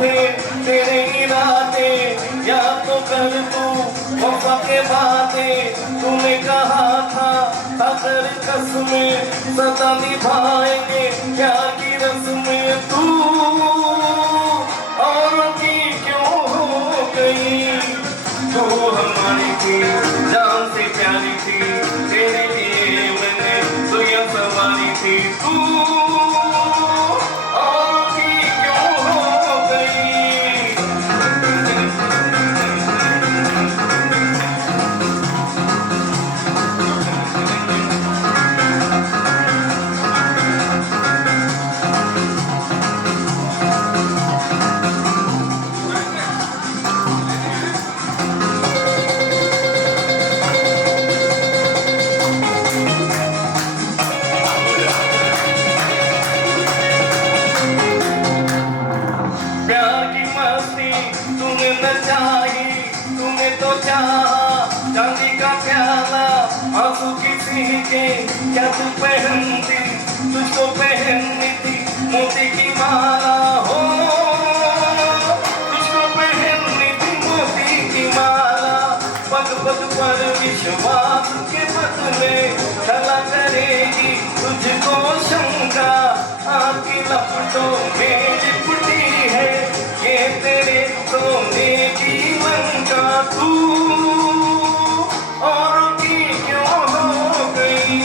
थे तेरे इरादे, या तो कर तू वफा के वादे। तूने कहा था अगर कसमें सदा निभाएंगे, क्या की रस्में तू औरों की क्यों हो गई। तू हमारी थी, जान से प्यारी थी, तेरे लिए मैंने दुनिया संवारी थी। तू औरों की क्यों हो गई। प्यार की मस्ती तूने नचाई, तूने तो चाहा चांदी का प्याला, आंसू किसी के क्या तू पहनती, तुझको पहननी थी मोती की माला। हो तुझको पहननी थी मोती की माला। पग पग पर विश्वास के बदले चला करेगी तुझको शंका। आपकी लपटों में लिपटी है ये तेरे सोने की लंका। तू औरों की क्यों हो गई।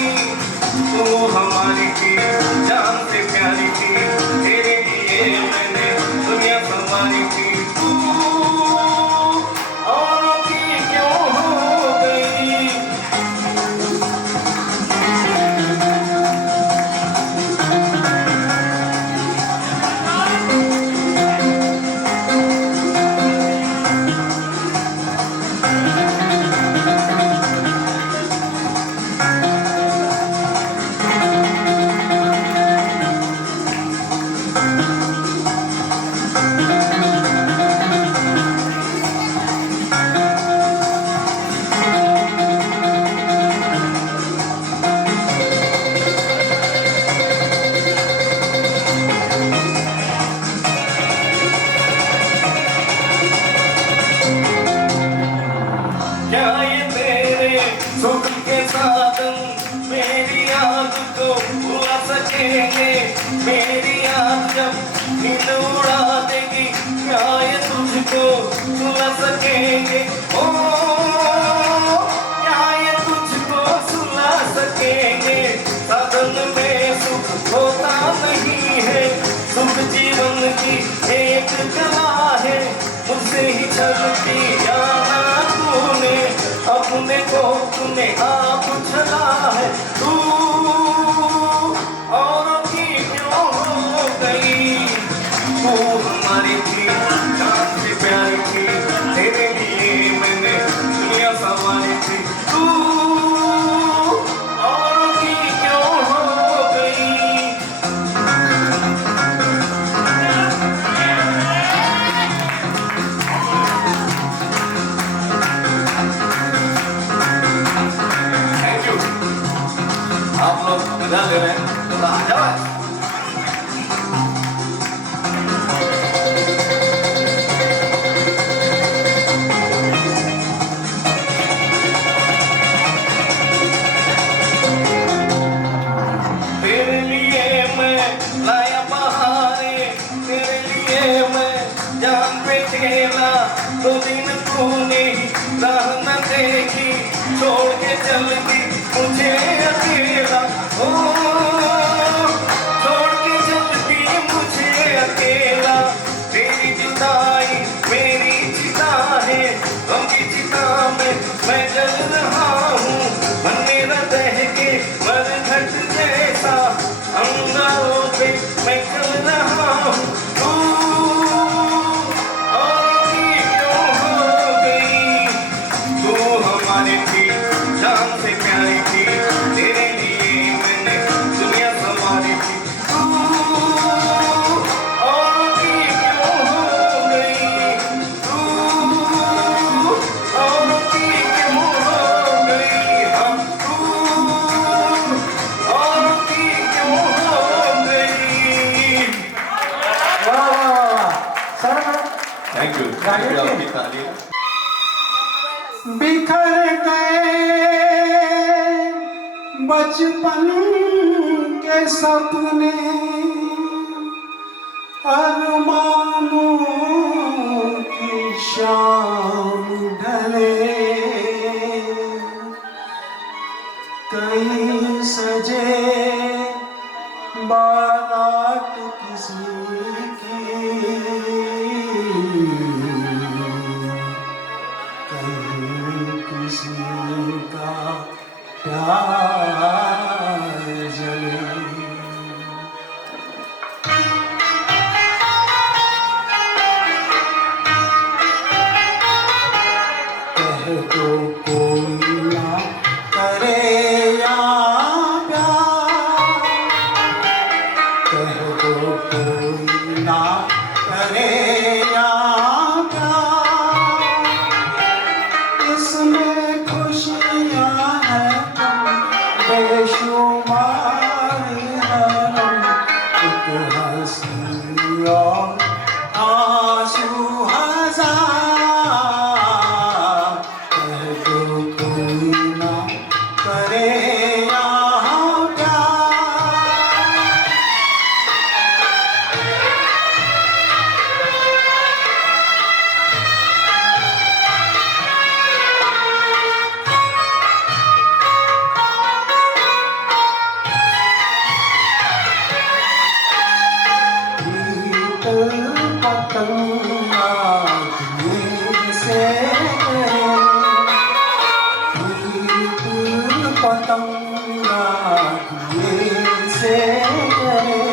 तू हमारी थी, जान से प्यारी थी, तेरे लिए मैंने दुनिया संवारी थी। तू औरों की क्यों हो गई। क्या ये तेरे सुख के साधन मेरी याद को उड़ा सकेंगे। मेरी याद जब नींद उड़ा देगी, क्या ये तुझको सुला सकेंगे। ओ क्या ये तुझको सुला सकेंगे। साधन में सुख होता नहीं है, सुख जीवन की एक कला है। मुझसे ही छलती जाना तूने, अपने को तूने आप छला है। तू औरों की क्यों हो गई। तू हमारी थी, जान से प्यारी थी, तेरे लिए मैंने दुनिया संवारी थी। तू औरों की क्यों हो गई। Thank you. आप लोग मजा ले रहे हैं, थोड़ा आ जाओ। तेरे लिए मैं लाया बहारे, तेरे लिए मैं जान पे खेला। दो दिन तूने राह न देखी, छोड़ के चल दी मुझे अकेला। ओ छोड़ के चल दी मुझे अकेला। तेरी जुदाई मेरी चिता है, गम की चिता में मैं जल रहा हूँ। मन मेरा दह के मरघट जैसा, अंगारों पे मैं चल रहा हूँ। तू औरों की क्यों हो गई। तू हमारी थी, जान से प्यारी थी, तेरे लिए मैंने दुनिया संवारी थी। तू औरों की क्यों हो गई। तू औरों की क्यों हो गई। हाँ तू औरों की क्यों हो गई। बचपन के सपने अरमानों की शाम ढले, कहीं सजे बारात किसी की, कहीं किसी का प्यार जले। कह दो कोई ना करे या प्यार, कह दो कोई ना करे या प्यार, इसमें खुशियाँ हैं बेशुमार हैं, एक हंसी और आंसू हजार। कह दो कोई ना करे यहाँ प्यार। पतंगा दिए से करे, पतंगा दिए से करे,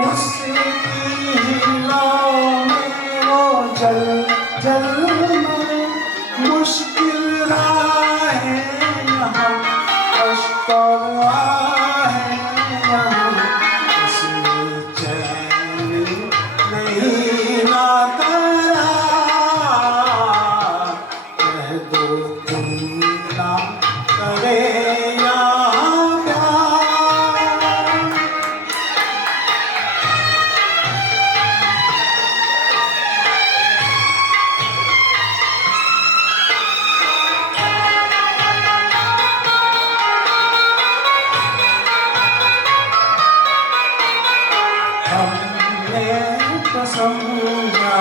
उसकी हिलाओं में वो जल जल में मुश्किल राहें यहाँ, अश्क और आहें यहाँ, इसमें चैन नहीं ना करार। कह दो तुम ना करे यहाँ प्यार। हमने तो समझा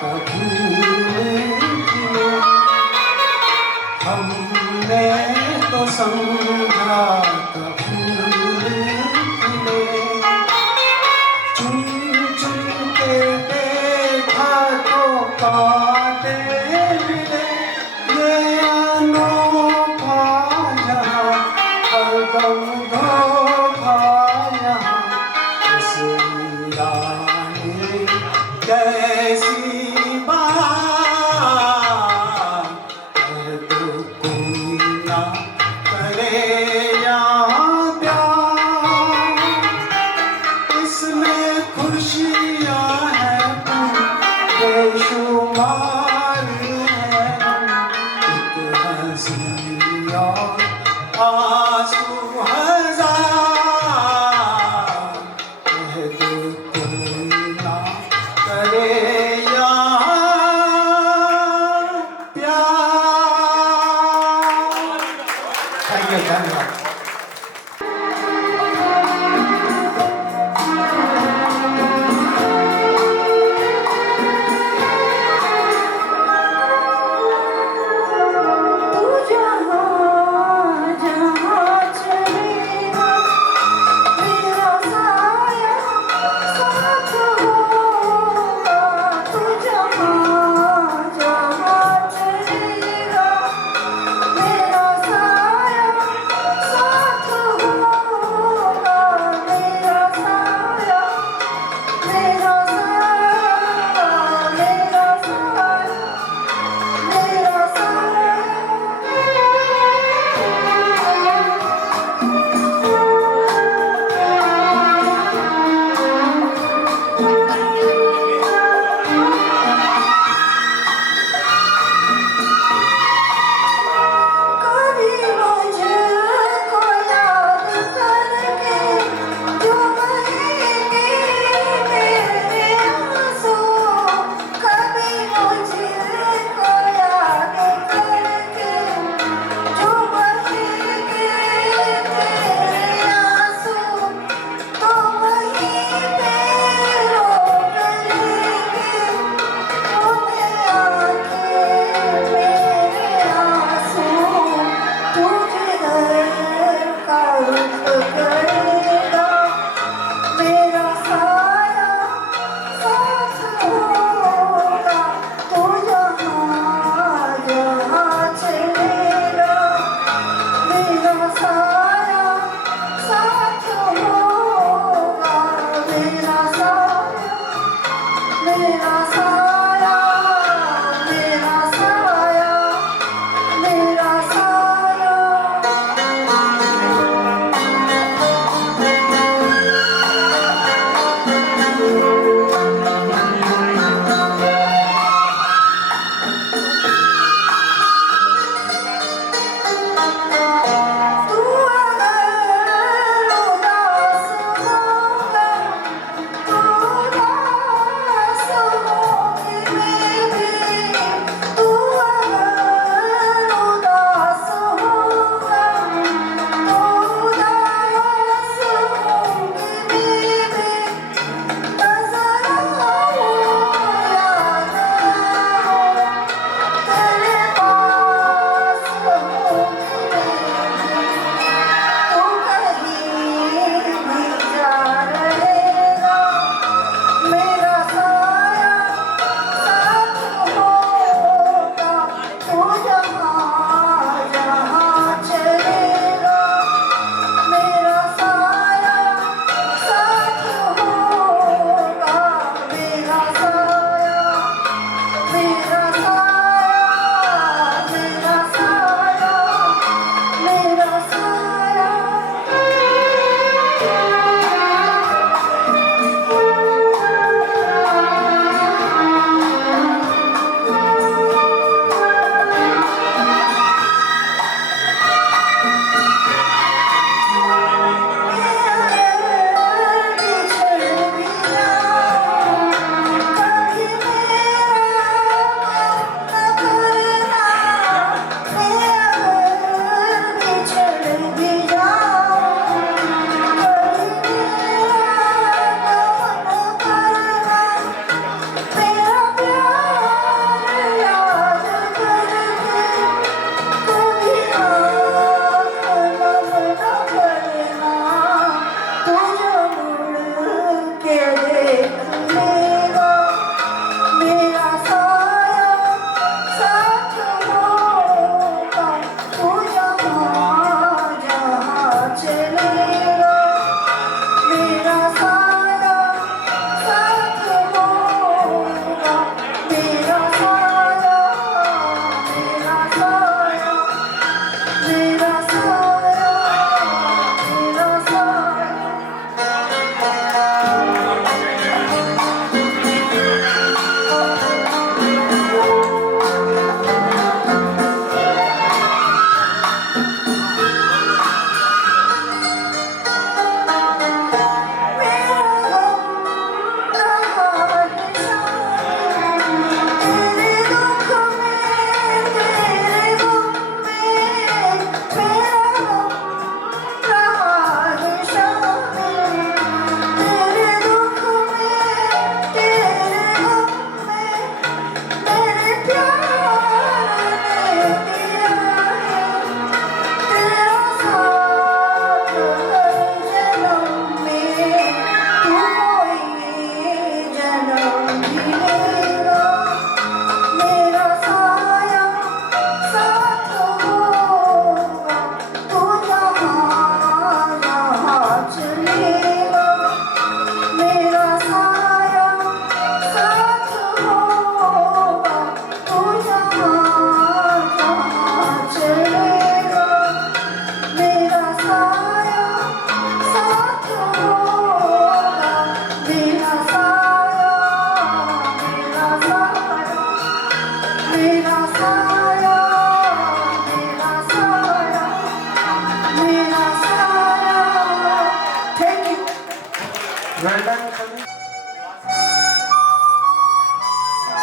था भूल के, हमने तो समझा था भूल के, चुन चुन के देखा तो कांटे मिले, ये अनोखा जहाँ हरदम धोखा यहाँ, इस वीराने कैसी बात। कह दो कोई ना करे यहाँ प्यार, इसमें खुशियाँ हैं बेशुमार हैं, एक हंसी और आंसू हजार। कह दो कोई ना करे या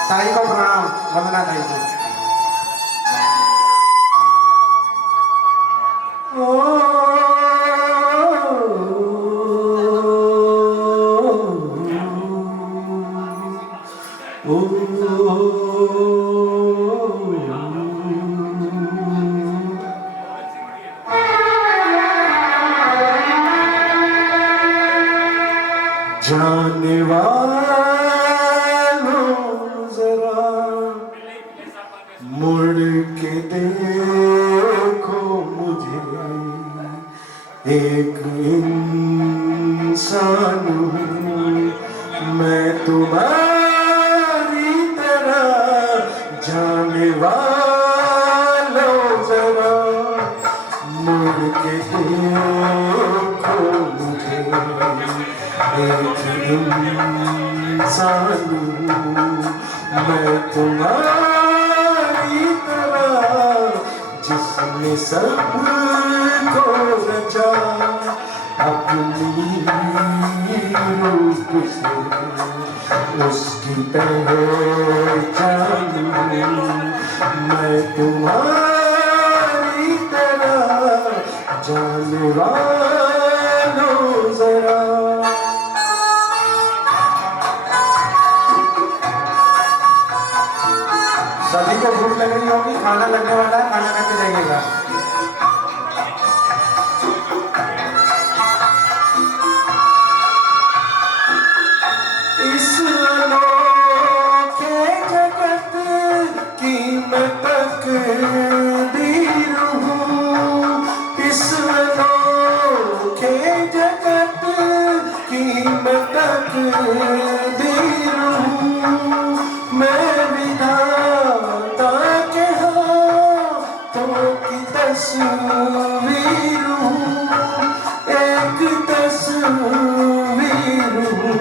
ताई को प्रणाम, वंदना ताई को। जाने वालों जरा मुड़ के देखो मुझे, एक इंसान हूँ मैं तुम्हारी तरह। जाने वालों जरा मुड़ के देखो मुझे, एक इंसान हूँ मैं तुम्हारी तरह। जिसने सबको रचा अपनी रूप से, उसकी पहचान हूँ मैं तुम्हारी तरह। जाने वालों जरा। सभी को भूख लग रही होगी, खाना लगने वाला है, खाना खाते जाइएगा। इस अनोखे जगत की मैं तकदीर हूँ, इस अनोखे जगत की मैं तकदीर हूँ। मैं विधाता के हाथों की तस्वीर हूँ, एक तस्वीर हूँ।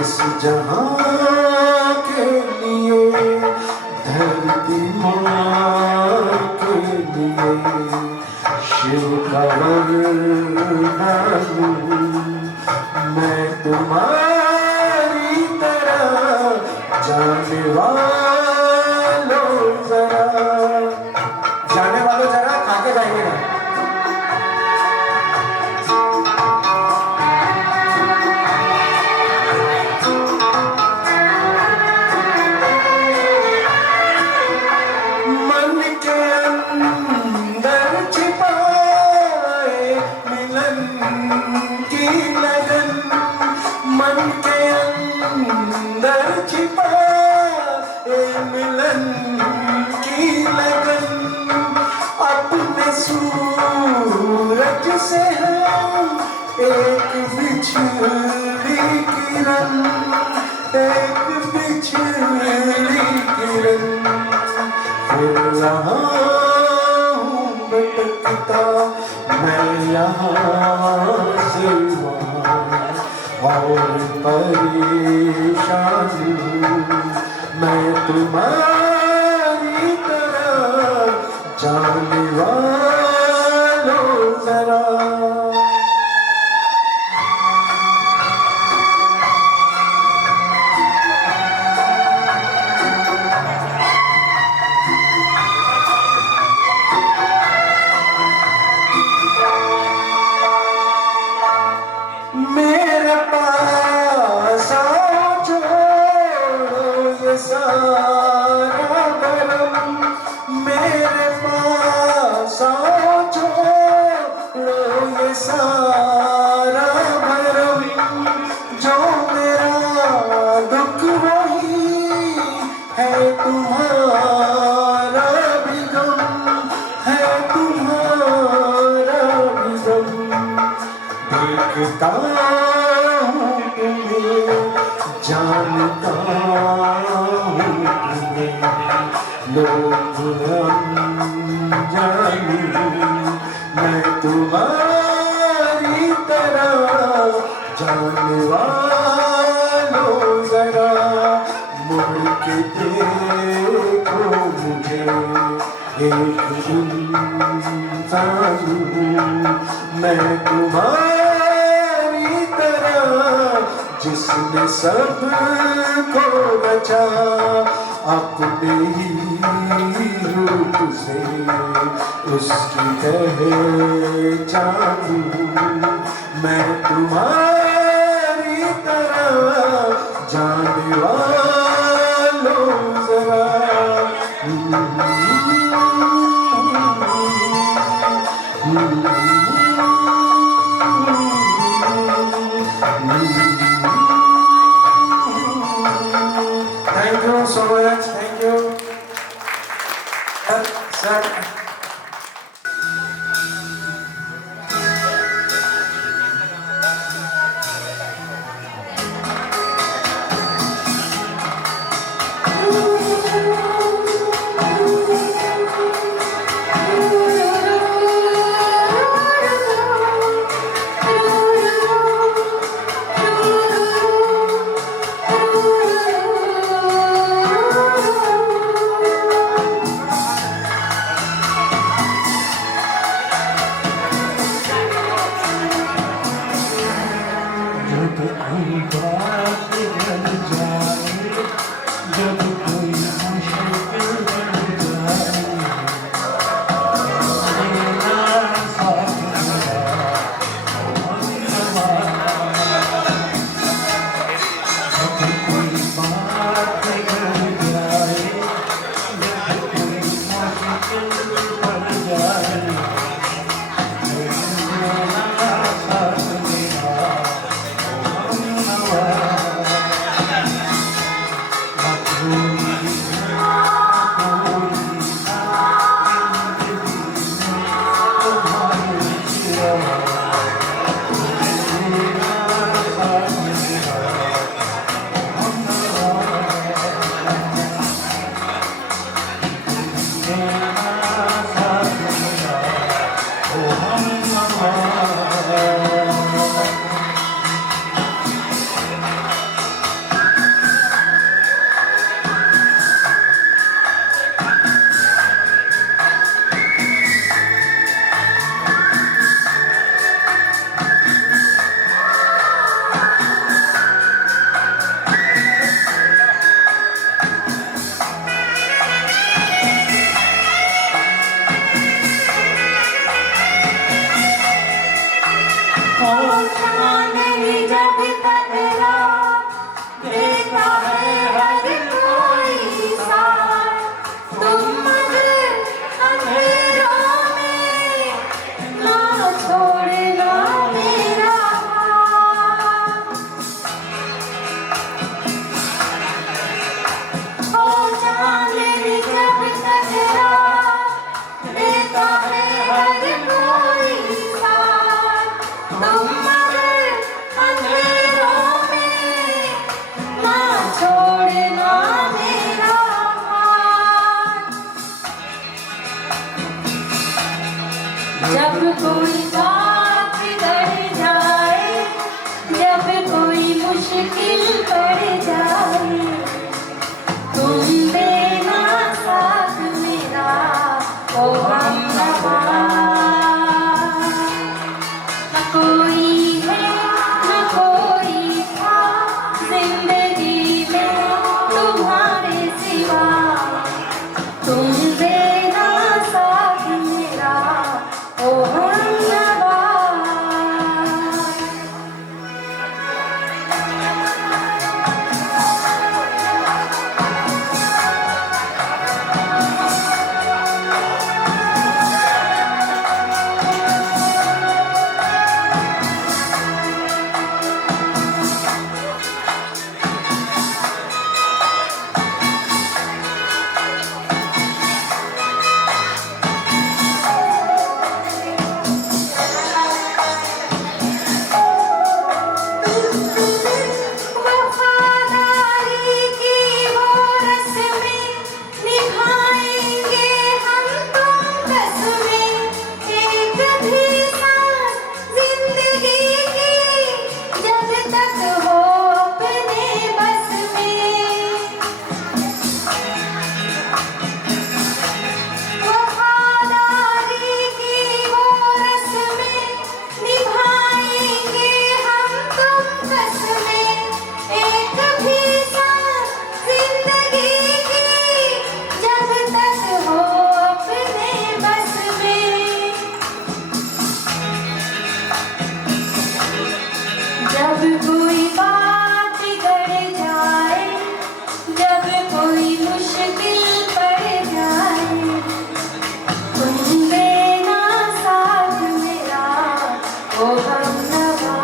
इस जहाँ के लिए, धरती माँ के लिए, शिव का वरदान हूँ मैं तुम्हारी तरह। जाने वालों जरा, जाने वालों जरा खाके जाइएगा। मन के अंदर छिपाए मिलन की लगन, मन के अंदर छिपाए मिलन की लगन। अपने सूरज से हम एक बिछड़ी किरण, एक बिछड़ी किरण। फिर यहाँ हूँ भटकता मैं यहाँ से वहाँ, और परेशान हूँ मैं तुम्हारी तरह। जाने वालों जरा। मेरे पास आओ, छोड़ो ये सारा भरम। मेरे पास आओ, छोड़ो ये सारा भरम। जो मेरा दुख वही है तुम्हारा भी गम, है तुम्हारा भी गम। देखता हूँ तुम्हें, जानता हूँ तुम्हें, लोग अनजान मैं तुम्हारी तरह। जाने वालों जरा मुड़ के देखो मुझे, एक इंसान हूँ मैं तुम्हारी तरह। जिसने सबको रचा अपने ही रूप से, उसकी पहचानूं मैं तुम्हारी तरह जाने वालों जरा। Thank you so much. Thank you. Sir. जब कोई बात बिगड़ जाए, जब कोई मुश्किल पड़ जाए, तुम देना साथ मेरा ओ हमनवा। न कोई है न कोई था जिंदगी में तुम्हारे सिवा, तुम देना साथ मेरा ओ हमनवा। कोई बात बिगड़ जाए, जब कोई मुश्किल पड़ जाए, तुम देना साथ मेरा ओ हमनवा।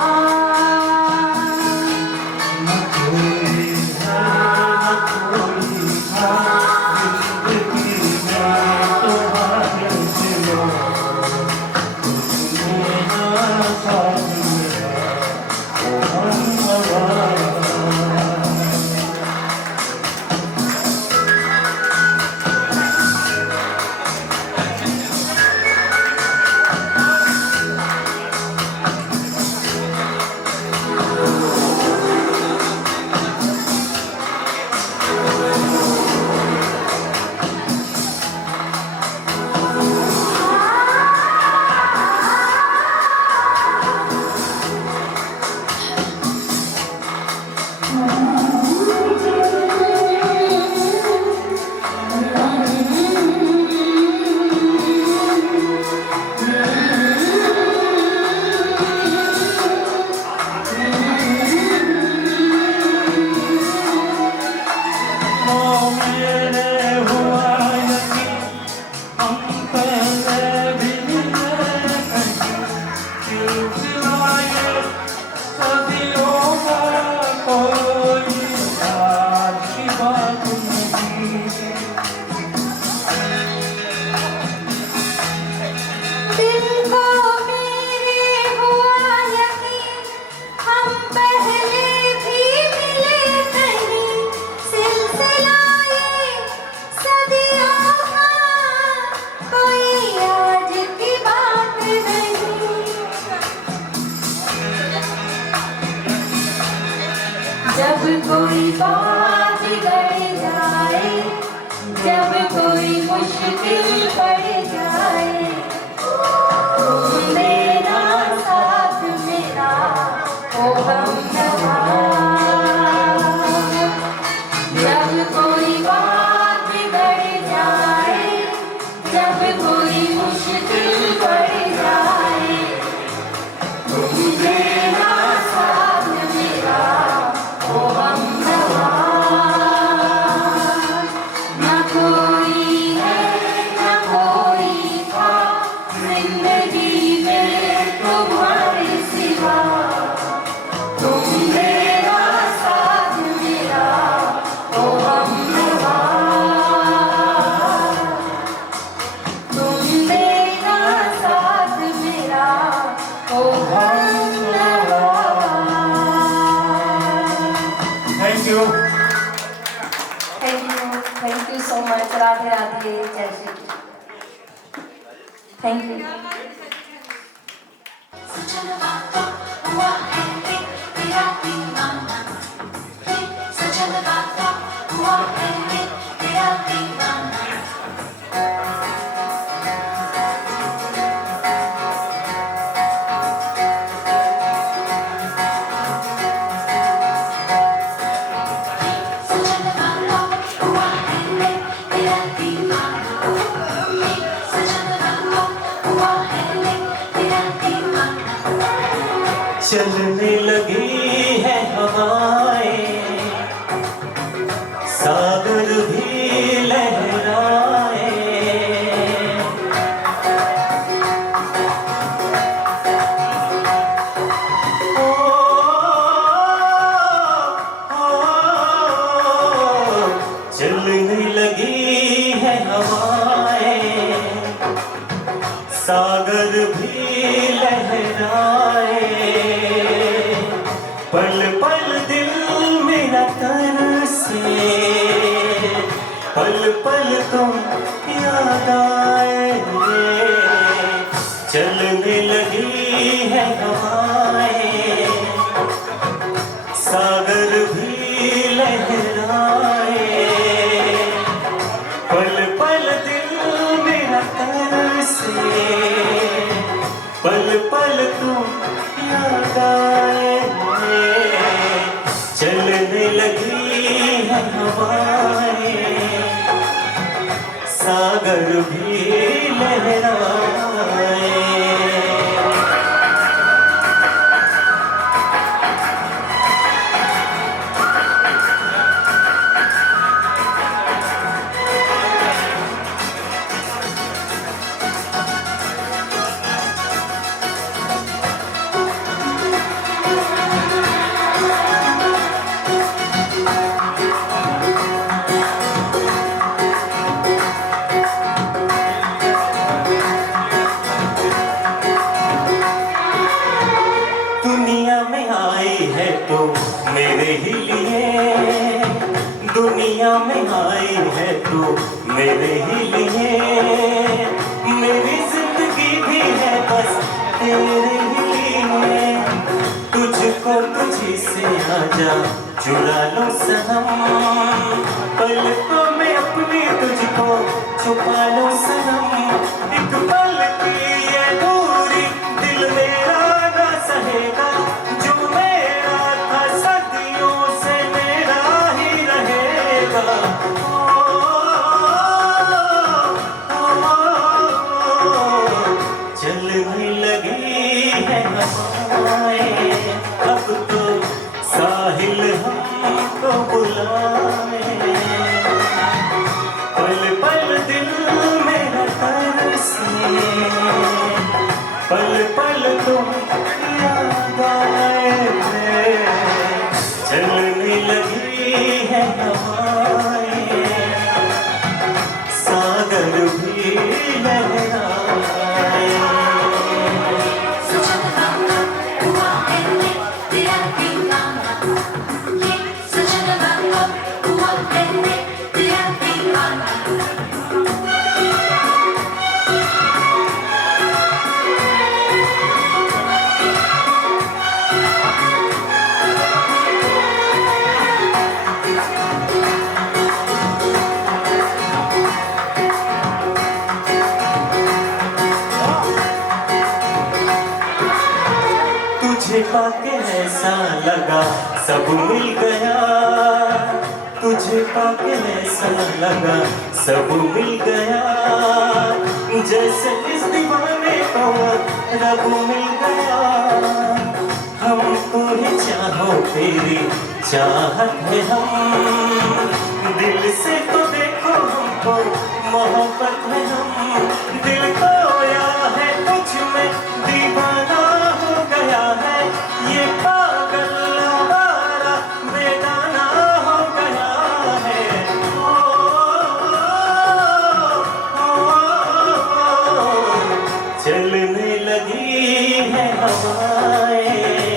जब कोई बात बिगड़ जाए, जब कोई मुश्किल पड़ जाए, तुम देना साथ मेरा ओ हमनवा। जब कोई बात बिगड़ जाए, जब कोई मुश्किल पड़ जाए, तुम देना साथ मेरा ओ हमनवा। न कोई है न कोई था जिंदगी में तुम्हारे सिवा, तुम मेरा साथ मेरा ओ हमनवा। तुम मेरा साथ मेरा ओ हमनवा। Thank you so much. Radhe Radhe, जय श्री कृष्ण। Thank you. चलने लगी है हवाएं, सागर भी लहराए। ओ, चलने लगी है हवाएं, सागर भी लहराए। पल पल दिल मेरा तरसे, पल पल तुम याद आए। चलने लगी है हवाएं, सागर भी लहराए। पल पल दिल मेरा तरसे, पल पल तुम याद आए। चलने लगी है हवाएं, सागर भी लहराए। है तो मेरे ही लिए, दुनिया में आई है तो मेरे ही लिए, मेरी जिंदगी भी है बस तेरे ही लिए। तुझको तुझी से आजा चुरा लो सनम, पलकों में अपनी तुझको छुपा लो सनम। एक पल की ये दूरी दिल मेरा ना सहेगा, जो मेरा था सदियों से मेरा ही रहेगा। चलने लगी है हवाएं, अब तो साहिल हमको बुलाए। पल पल दिल मेरा तरसे, पल पल तुम याद आए। चलने लगी है हवाएं, सागर भी लहराए। तुझे पाके ऐसा लगा सब मिल गया, तुझे पाके ऐसा लगा सब मिल गया। जैसे इस दीवाने को रब मिल गया, हमको ही चाहो तेरी चाहत है हम, दिल से तो देखो हमको मोहब्बत है हम। दिल खोया है तुझ में दीवाना हो गया है, ये पागल आवारा बेगाना हो गया है। चलने लगी है हवाएं,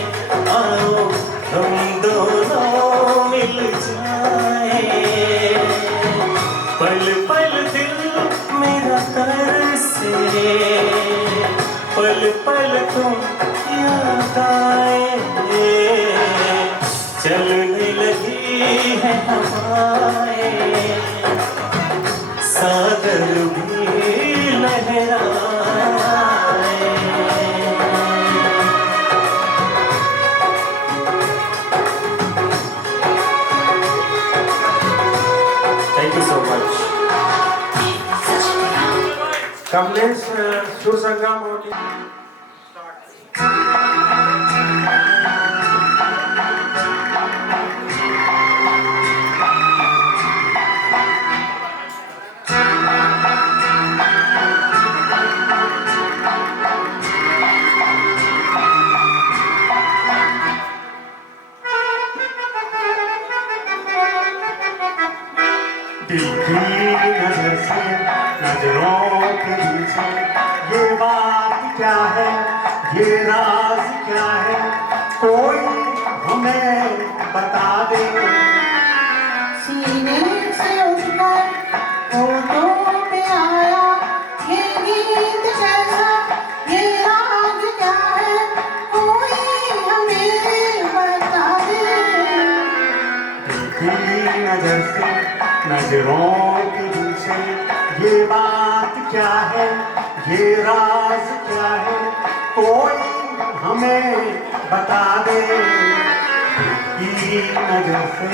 आओ हम दोनों मिल जाए। पल पल दिल मेरा तरसे, पल पल तुम याद आए। चलने लगी है हवाएं, सागर भी लहराए। Thank you so much. Kamlesh सुर संगम और दिल की नजर से नजरों के दिल से, ये बात क्या है, ये राज क्या है, कोई हमें बता दे। सीने से उठकर होठों पे आया ये गीत जैसा, ये राग क्या है, कोई हमें बता दे। दिल की नजर से नजरों के दिल से, ये बात क्या है, ये राज क्या है, कोई हमें बता दे। की नजर से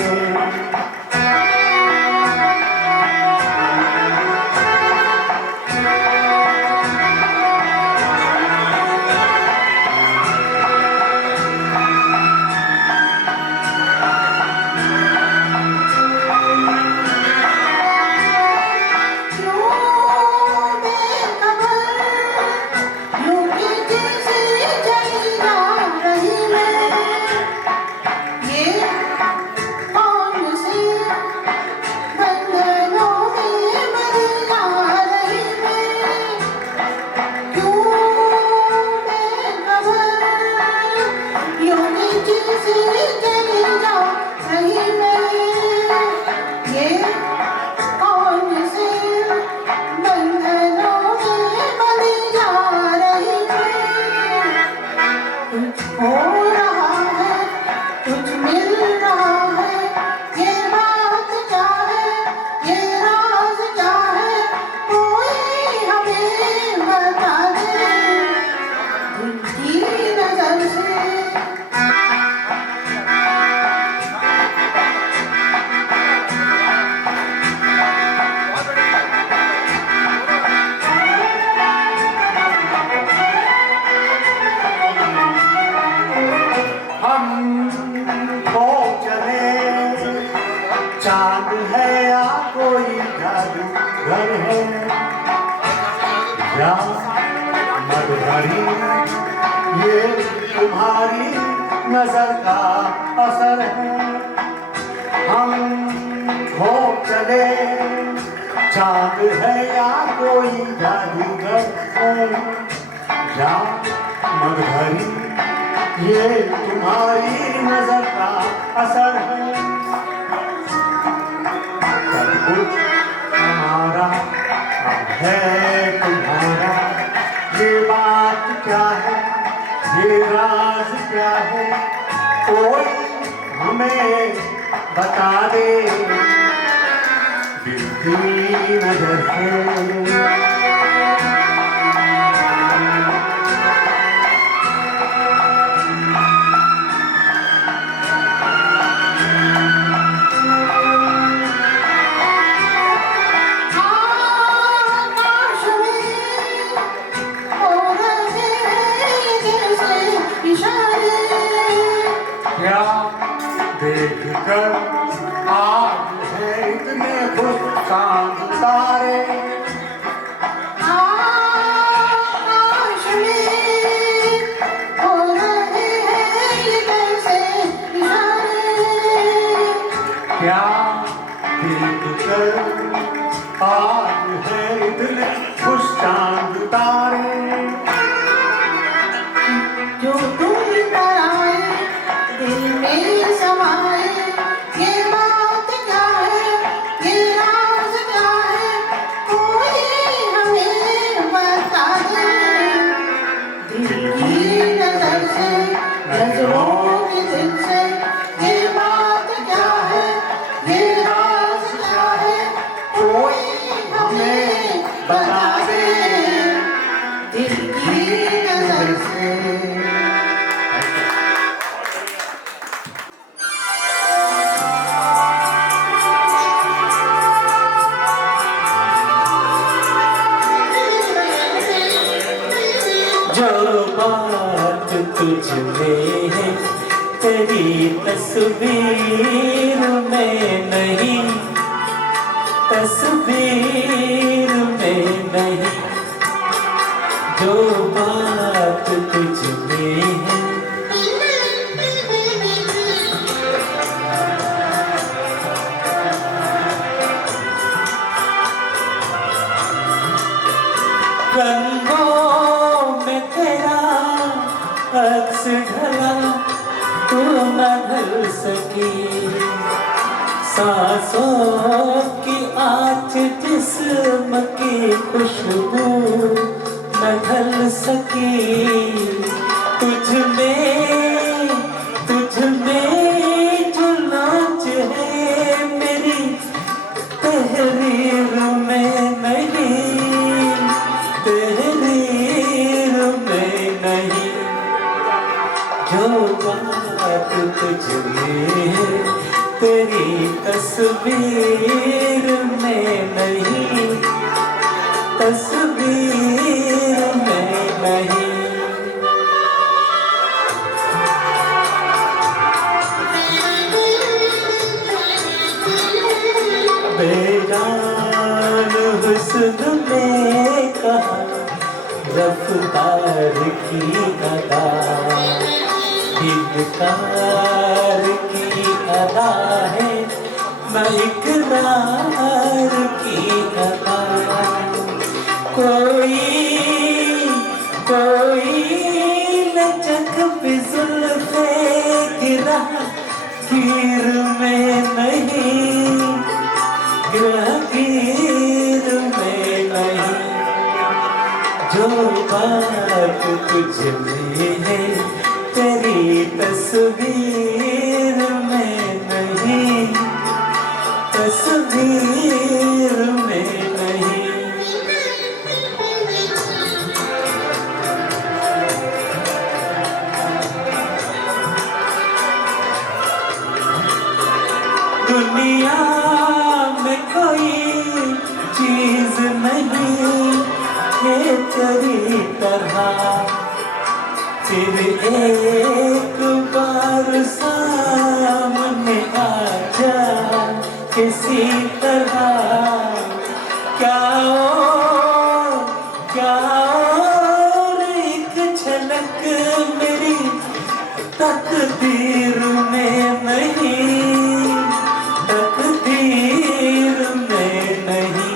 कौन सी कुछ मिल रहा है, ये बात क्या है, ये राज क्या है, कोई हमें बता दे दिल की नजर से। हम खो चले, चांद है या कोई जादूगर है, या मधुरी ये तुम्हारी नजर का असर है। हम खो चले, चांद है या कोई जादूगर है, या मधुरी ये तुम्हारी नजर का असर है। सब कुछ हमारा अब है तुम्हारा, ये बात क्या है, ये राज क्या है, कोई हमें बता दे दिल की नजर से। आकाश में हो रहे जैसे इशारे, क्या देखकर आज है इतने खुश चांद तारे, आकाश में हो रहे जैसे इशारे, क्या देखकर आज है इतने खुश चांद तारे। जो तुम पर आए दिल में समाए, ये बात क्या है, ये राज क्या है, कोई हमें बता दे दिल की नजर से, नजरों के दिल से, ये बात क्या है, ये राज क्या है, कोई हमें बता दे दिल की नजर से। जो बात तुझ में है तेरी तस्वीर में नहीं, तस्वीर में नहीं, जो बात तुझ में है। रंगों में तेरा अक्स ढला, तू न ढल सकी, सांसों की आँच जिस्म की खुशबू न ढल सकी। तुझ में जो नाच है मेरी तहरीर में नहीं, तहरीर में नहीं, जो बात तुझ में है तेरी तस्वीर में नहीं, तस्वीर में नहीं। बेजान हुस्न में कहा रफ्तार की अदा, इनकार की अदा है न इकरार की अदा। कोई लचक भी जुल्फ़े गिरा गिर में नहीं, गिर में नहीं, जो बात तुझ में है तेरी तस्वीर दुनिया में कोई चीज नहीं है तेरी तरह। फिर एक बार सामने आ जा किसी तरह। क्या और एक झलक मेरी तकदीर में नहीं, तकदीर में नहीं।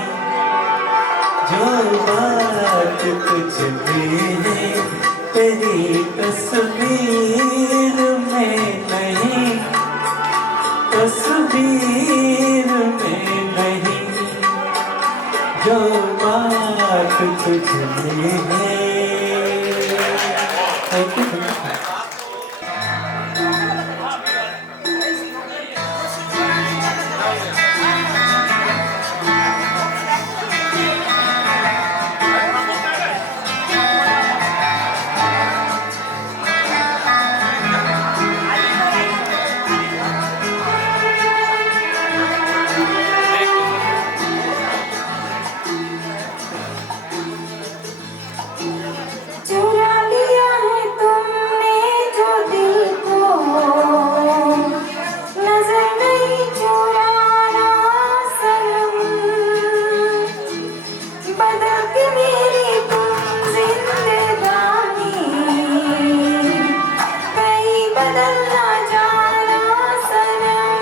जो बात कुछ भी है तेरी तस्वीर में नहीं, तस्वीर में नहीं। जो बात कुछ भी है। Thank you. चुरा लिया है तुमने जो दिल को, नजर नहीं चुराना सनम। बदल के मेरी तुम जिंदगानी, कहीं बदल ना जाना सनम।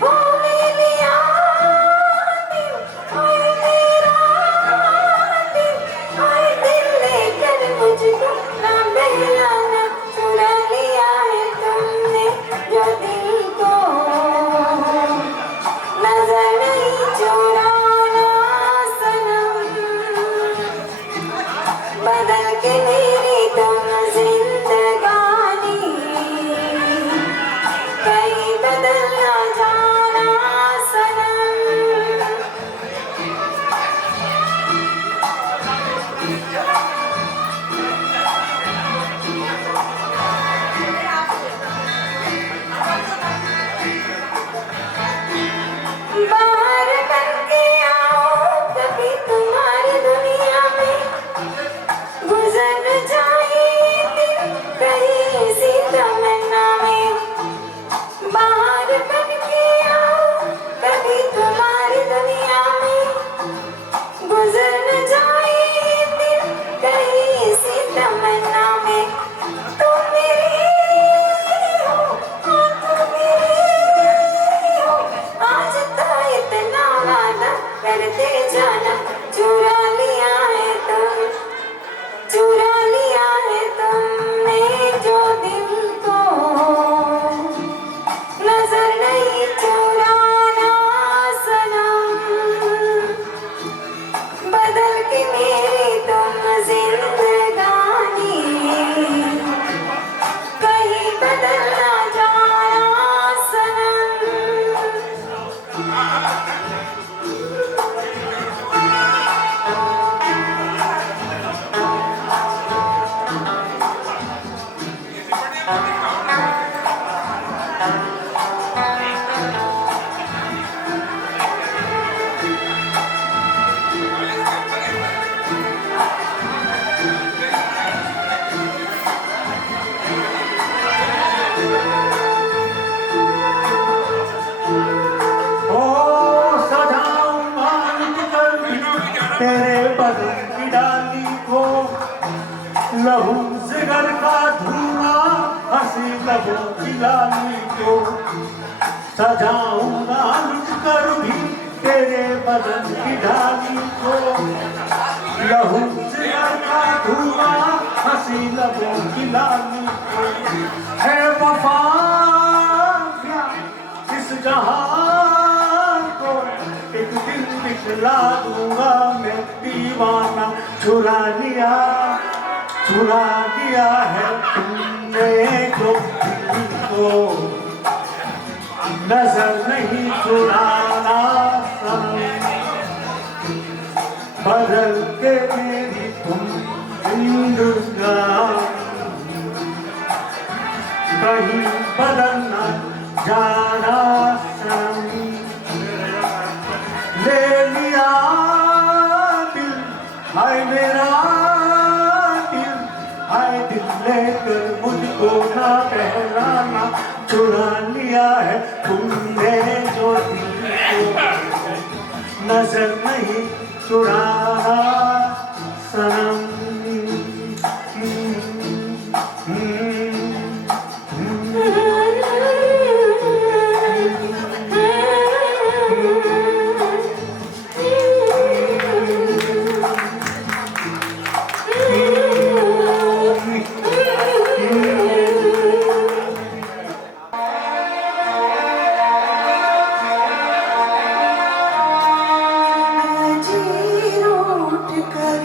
भूल लिया दिल और मेरा दिल, और दिल लेकर मुझको ना बहलाना। चुरा लिया है तुमने जो दिल को, नजर नहीं चुराना सनम। बदल के मेरी तुम जिंदगानी, कहीं बदल ना जाना सनम। बाहर बन के आओ कभी तुम्हारी दुनिया में, गुजर जाए दिन कहीं सी तमन्ना में। बाहर बन के आओ कभी तुम्हारी दुनिया में, गुजर जाए दिन कहीं सी तमन्ना में। तुम मेरी हो, हाँ तुम मेरी हो, आज तो इतना वादा करते जाना। चुरा लिया है तुम, चुरा लिया है तुमने जो दिल को, नजर नहीं चुराना सनम। बदल के मेरी तुम जिंदगानी, कहीं बदल ना जाना सनम। ओ सजाऊंगा कर तेरे बदन की डाली को, लहू जिगर का धुआं हंसी लबों की लाली को। सजाऊंगा कर भी तेरे बदन की डाली को, लहू जिगर का धुआं हंसी लबों की लाली को। है वफा इस जहां को एक दिन दिखला दूंगा मैं दीवाना। चुरा लिया है तुमने जो दिल को, नजर नहीं चुराना सनम। बदल के मेरी तुम जिंदगानी, कहीं बदलना जाना तुझको ना पहलाना चुरा लिया है तुमने जो दिल को नजर नहीं चुराना सनम जी रूठ कर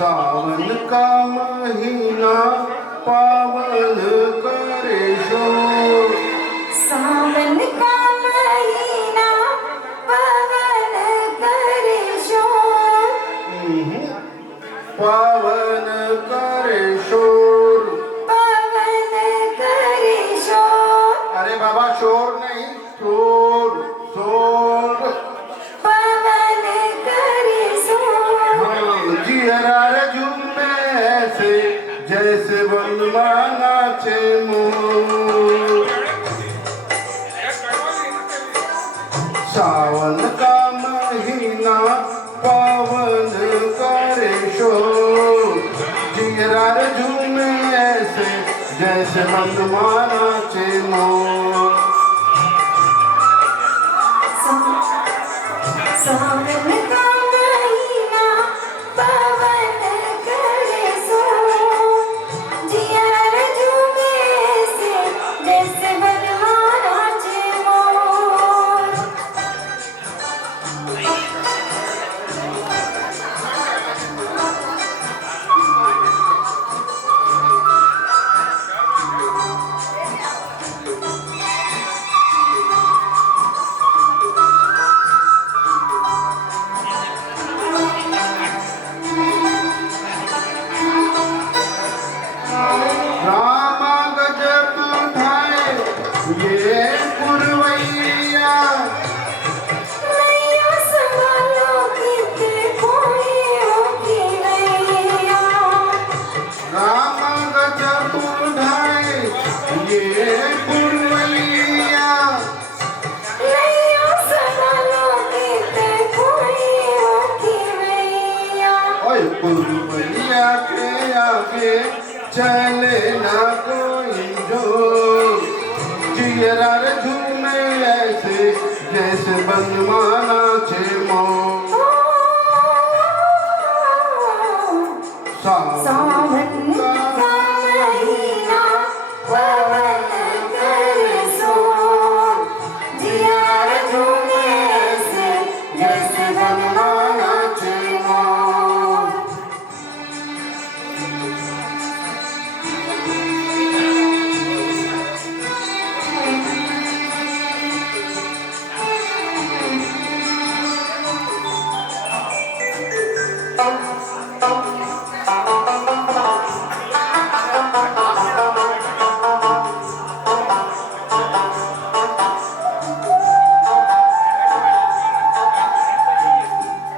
सावन का महीना पावन करे शोर, सावन का महीना पवन करे शोर, पावन करे शोर। पवन करे शोर, अरे बाबा शोर नहीं, शोर शोर। पवन करे शोर, हाँ, जियरा झूमे ऐसे जैसे बंदवा नाचे मोर। सावन का महीना पावन करे शोर, जियरा झूमे ऐसे जैसे बंदवा नाचे मोर। सावन का महीना पवन करे शोर, जियर झूमे से जैसे बनवा नाचे मोर। रामा गजब उठाए ये पुरवैया, नैया संभालो किते कोई होगी नैया, रामा गजब उठाए ये पुरवैया। नैया संभालो किते कोई होगी नैया। ओए पुरवैया के आगे चले ना कोई जो, जियरा झूमे ऐसे जैसे बंदवा नाचे मोर। सावन का महीना पवन करे शोर, जियर झूमे से जैसे बनवा नाचे मोर।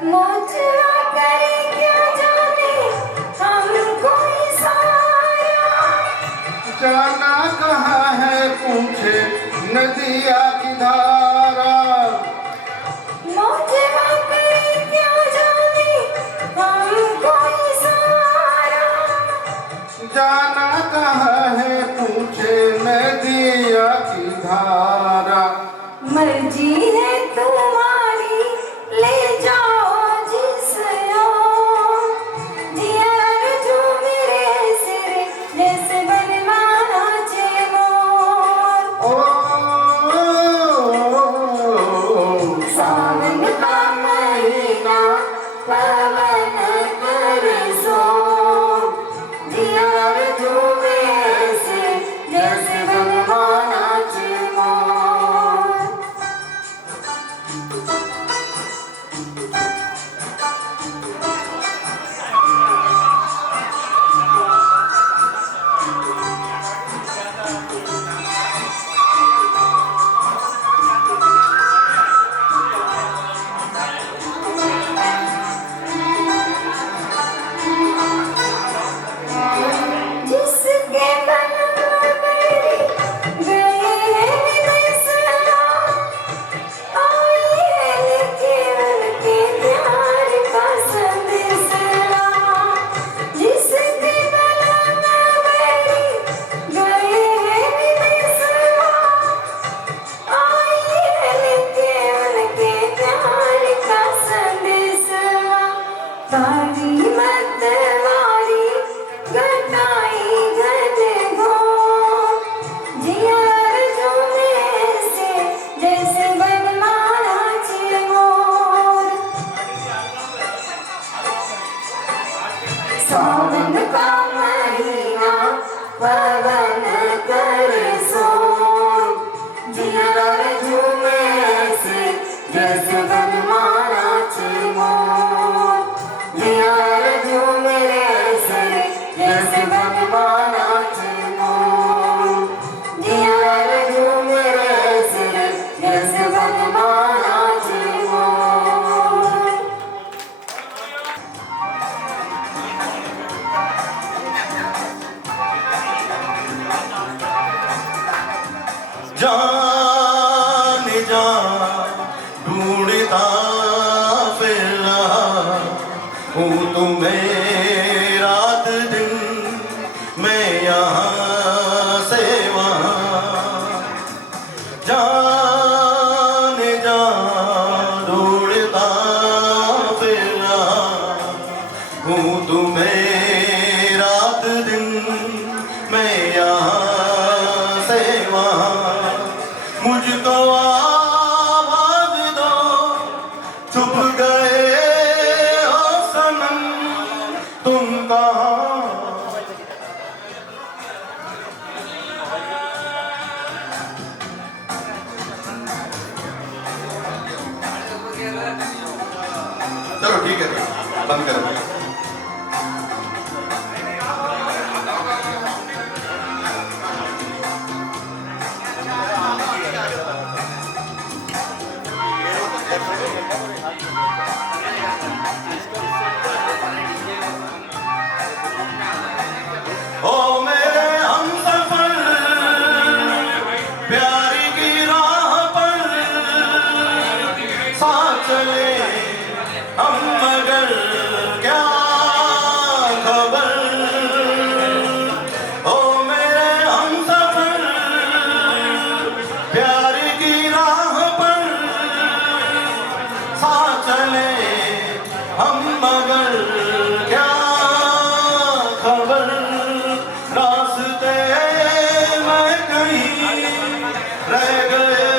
मोचरा करे क्या जाने हमको इशारा, जाना कहाँ है पूछे नदिया की धारा। मोचरा करे क्या जाने हमको इशारा, जाना कहाँ है पूछे नदिया की धारा। मर्जी है तुम्हारी ले जाओ जिस ओर, जियर झूमे से जैसे बनवा नाचे मोर। सावन का महीना पवन करे शोर, जियर झूमे से जैसे बनवा नाचे मोर। जिसके बनवा मेरी गए हैं विदेशरा, आई है लेके उनके प्यार का संदेशरा। जिसके बनवा मेरी गए हैं विदेशरा, आई है लेके उनके प्यार का संदेशरा। तारी मतवारी घटाई घन घोर, जियर झूमे से जैसे बनवा नाचे मोर। सावन का महीना पवन करे सोन, जिया झूमे ऐसे जैसे बनमाला मोर, जिया झूमे ऐसे जैसे बनमाला मोर, जिया झूमे ऐसे जैसे बनमाला मोर। जान जा ढूंढता फिर रहा हूँ तुम्हें रात दिन, मैं यहाँ से वहाँ। जान जा ढूंढता फिर रहा हूँ तुम्हें रात दिन, मैं यहाँ से वहाँ। मुझको आवाज दो, चुप गए हो सनम, तुम कहाँ? चलो ठीक है, बंद करो। ओ मेरे हमसफर प्यार की राह पर साथ चले हम, मगर क्या खबर। ओ मेरे हमसफर प्यार की राह पर साथ चले हम, मगर क्या खबर। रास्ते में कहीं रह गए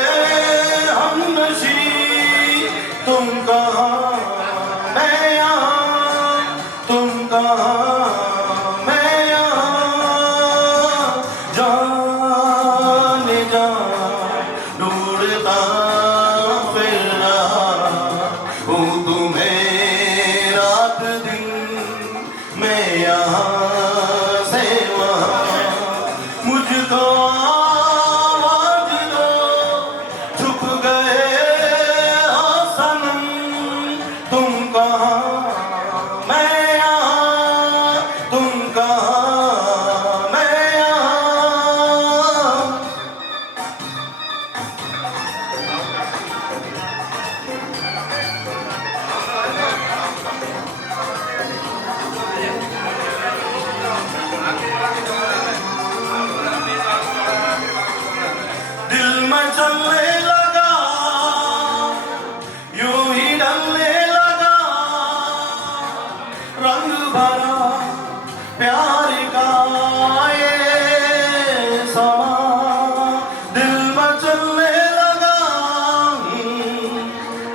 हम नशी, तुम कहाँ मैं यहाँ, तुम कहाँ मैं यहाँ। जाने जा ढूंढता फिर रहा हूँ तुम्हें रात दिन, मैं यहाँ से वहाँ। मुझको आवाज दो, छुप गए हो सनम, तुम कहाँ मैं यहाँ, तुम कहाँ मैं यहाँ। दिल में चलने लगा, यूं ही ढलने लगा, रंग भरा प्यार का ये समा। दिल में चलने लगा,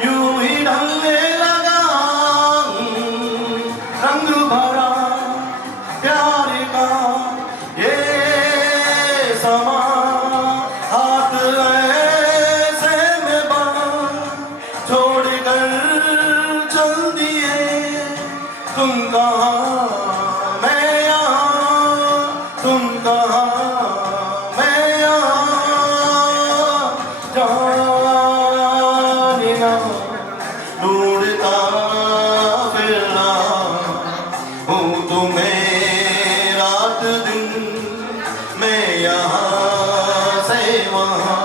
यूं ही ढलने लगा, रंग भरा प्यार का ये समा। हाथ ऐसे में बांध छोड़ कर चल दिए, तुम कहाँ मैं यहाँ, तुम कहाँ मैं यहाँ। जाने ना ढूंढता फिर रहा हूँ तुम्हें रात दिन, मैं यहाँ से वहाँ।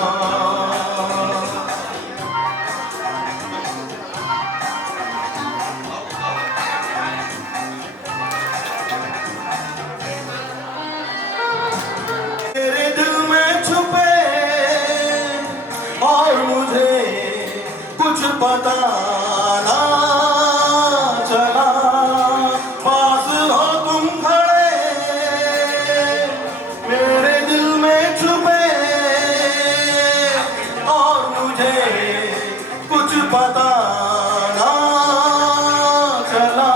तेरे दिल में छुपे और मुझे कुछ पता ना चला, पास हो तुम खड़े मेरे दिल में छुपे, और मुझे कुछ पता ना चला।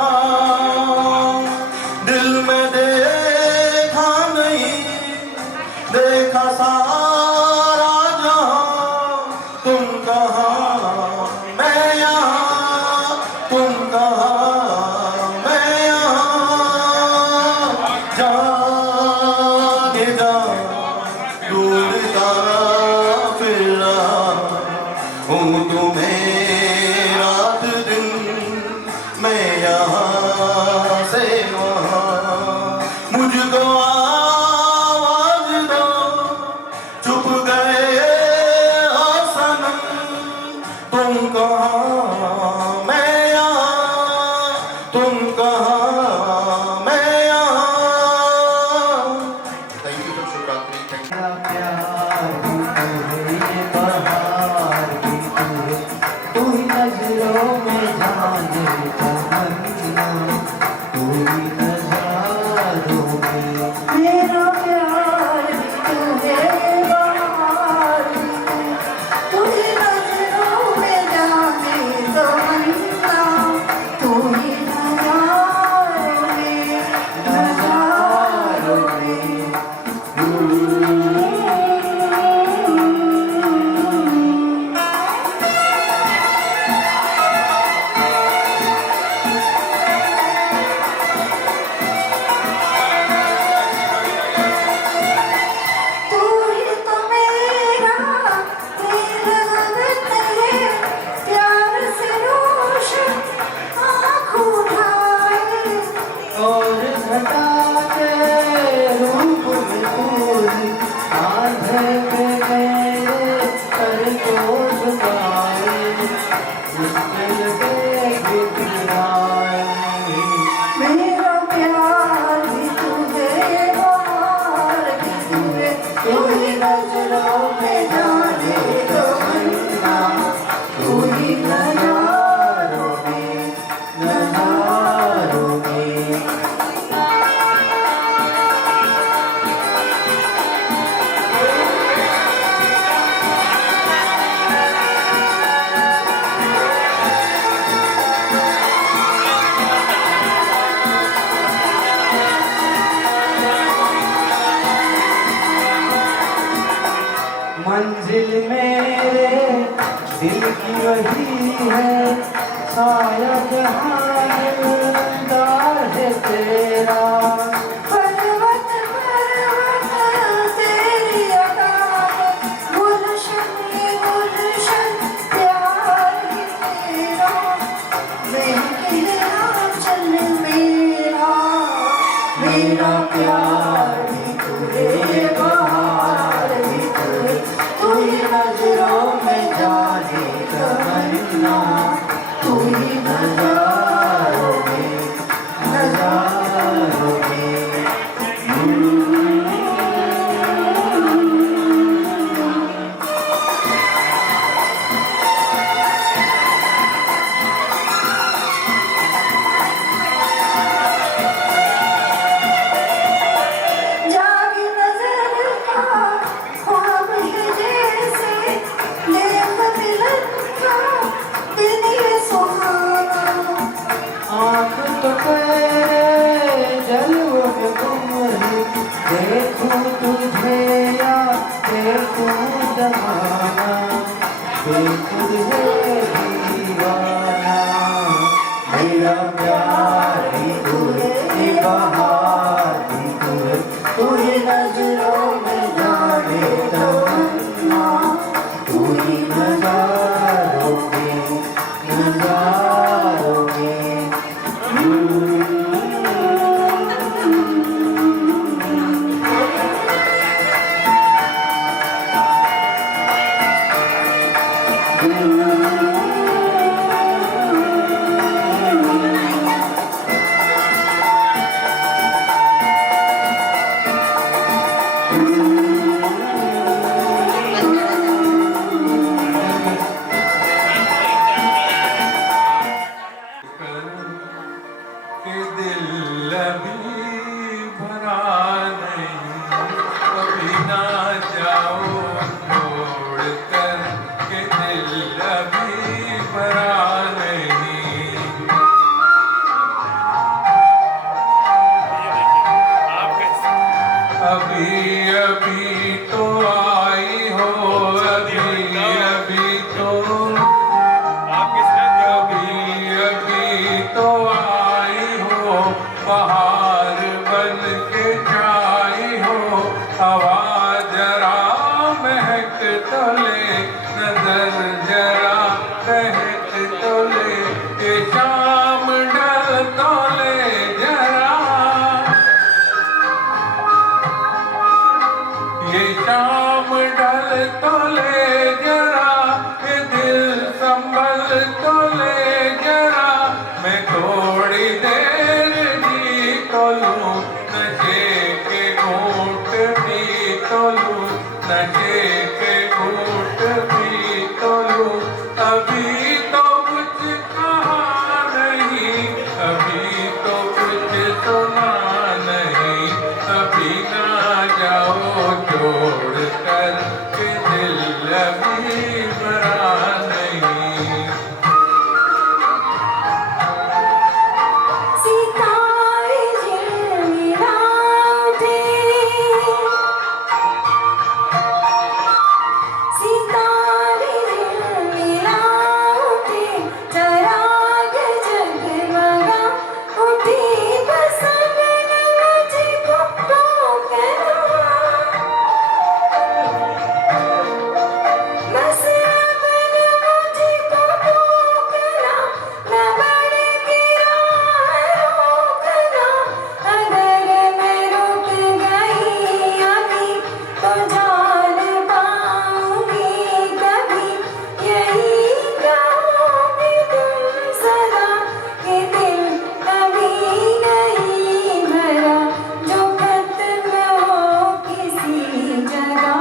मैं यहाँ। थैंक यू, शुभरात्रि। Thank you. प्यार भी तू है, ये बहार भी तू ही नजरों में जाने तमन्ना, तू ही नजारों में। मेरा प्यार भी तू है, बहार भी तू ही नजरों में जाने तमन्ना, तू ही नजारों में, नजारों में। तू ही तो मेरा लगत है, प्यार से रोशन आँख उठाए। और घटा के रूप में पूरी आंधे में मेरे सर को झुकाए, उसके लगे गिराए। मेरा प्यार भी तू है, बहार भी तू है, तू ही नजरों में जाने तमन्ना, तू ही नजारों में, नजारों में। मंजिल मेरे दिल की वही है, साया जहाँ दिलदार है तेरा। पर्वत पर्वत तेरी अदा है, गुलशन ये गुलशन प्यार ही तेरा। महके आंचल मेरा, मेरा प्यार भी तू है, बहार भी तू है, तू ही नजरों में जाने तमन्ना, तू ही नजारों में, नजारों में। जागी नजर का ख्वाब है जैसे, देख मिलन का दिन ये सुहाना। आँख तो तेरे जलवों में गुम है, देखूं तुझे या देखूं जमाना, बेखुद है दीवाना। मेरा प्यार भी तू है, ये बहार भी तू है, तू ही नजरों में जाने तमन्ना, तू ही नजारों में, नजारों में। के दिल अभी भरा नहीं, कभी ना जाओ छोड़ कर के दिल अभी भरा नहीं। अभी अभी तो आई हो, अभी अभी तो, अभी अभी तो आई हो, बहार बन के जाई हो। हवा जरा महक तो ले, नजर जरा बहक तो ले, ये शाम ढल तो ले जरा, ये शाम ढल तो ले जरा, ये दिल संभल तो ले जरा। मैं थोड़ी देर लूं नशे के घूंट पी तो लूं नशे के घूंट पी तो लूं अभी तो कुछ कहा नहीं अभी तो कुछ सुना नहीं अभी ना जाओ छोड़ कर के दिल अभी भरा नहीं सितारे झिलमिलाते सितारे झिलमिलाते चराग जगमगा उठी बसन मुझको ठोकना बस अब मुझको ठोकना न बढ़ गिरा रोकना अगर मैं रुक गई अभी तो जान पाऊंगी कभी यही कहोगे तुम सदा कि दिल कभी नहीं भरा जो खत्म हो किसी जगह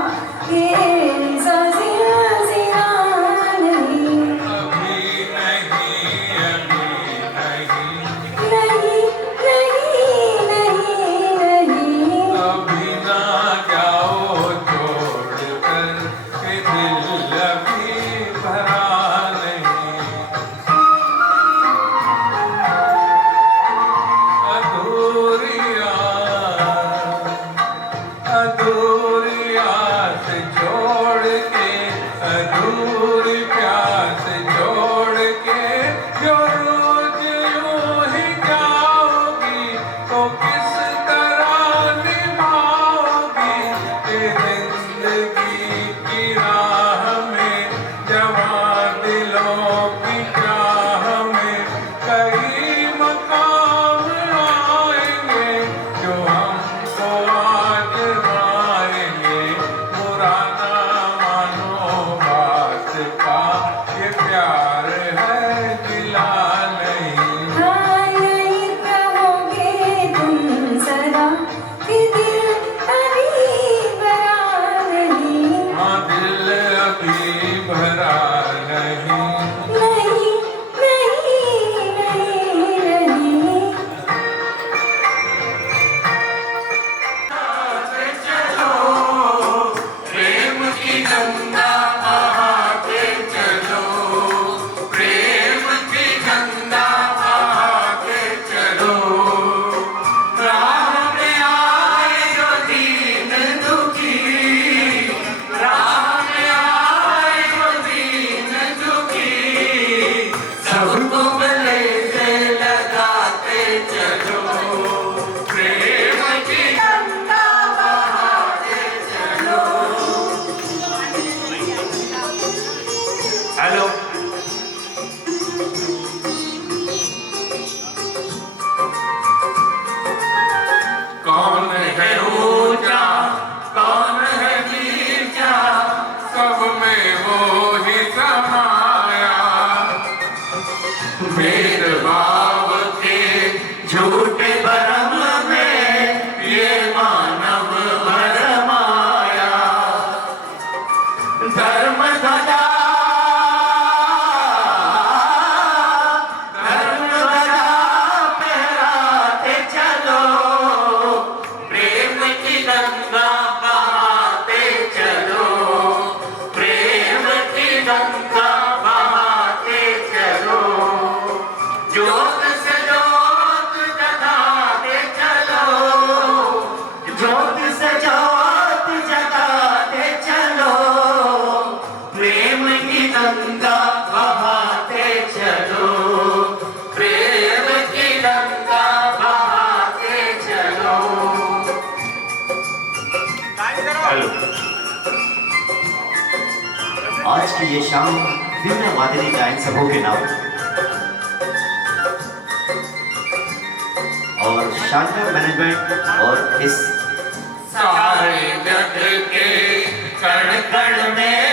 ये सिलसिला नहीं अभी नहीं नहीं नहीं अभी ना जाओ छोड़ कर के दिल अभी भरा नहीं अधूरी आस छोड़ के अधूरी प्यास छोड़ के जो रोज यूं ही जाओगी तो किस तरह निभाओगी ये जिंदगी की राह में जवां दिलों की चाह में कई मकाम आएंगे जो हमको आजमाएंगे बुरा ना मानो बात का ये प्यार है गिला नहीं हाँ यही कहोगे तुम सदा कि दिल अभी भरा नहीं हाँ दिल अभी भरा नहीं नहीं प्रेम की गंगा बहाते चलो प्रेम की गंगा बहाते चलो राह में आए जो दीन दुखी राह में आए जो दीन दुखी सबको गले से लगाते चलो प्रेम की गंगा बहाते चलो हेलो कौन है ऊंचा कौन है नीचा सब में वो ही समाया भेदभाव के झूठे भरम में ये मानव भरमाया धर्म ध्वजा फहराते चलो प्रेम की गंगा बहाते चलो प्रेम की गंगा बहाते चलो ज्योत से ज्योत जगाते चलो ज्योत से ज्योत जगाते चलो प्रेम की गंगा बहाते चलो प्रेम की गंगा बहाते चलो हेलो आज की ये शाम वीणा वादनी गायन सभा के नाम और शानदार मैनेजमेंट और इस सारे जग के कण कण में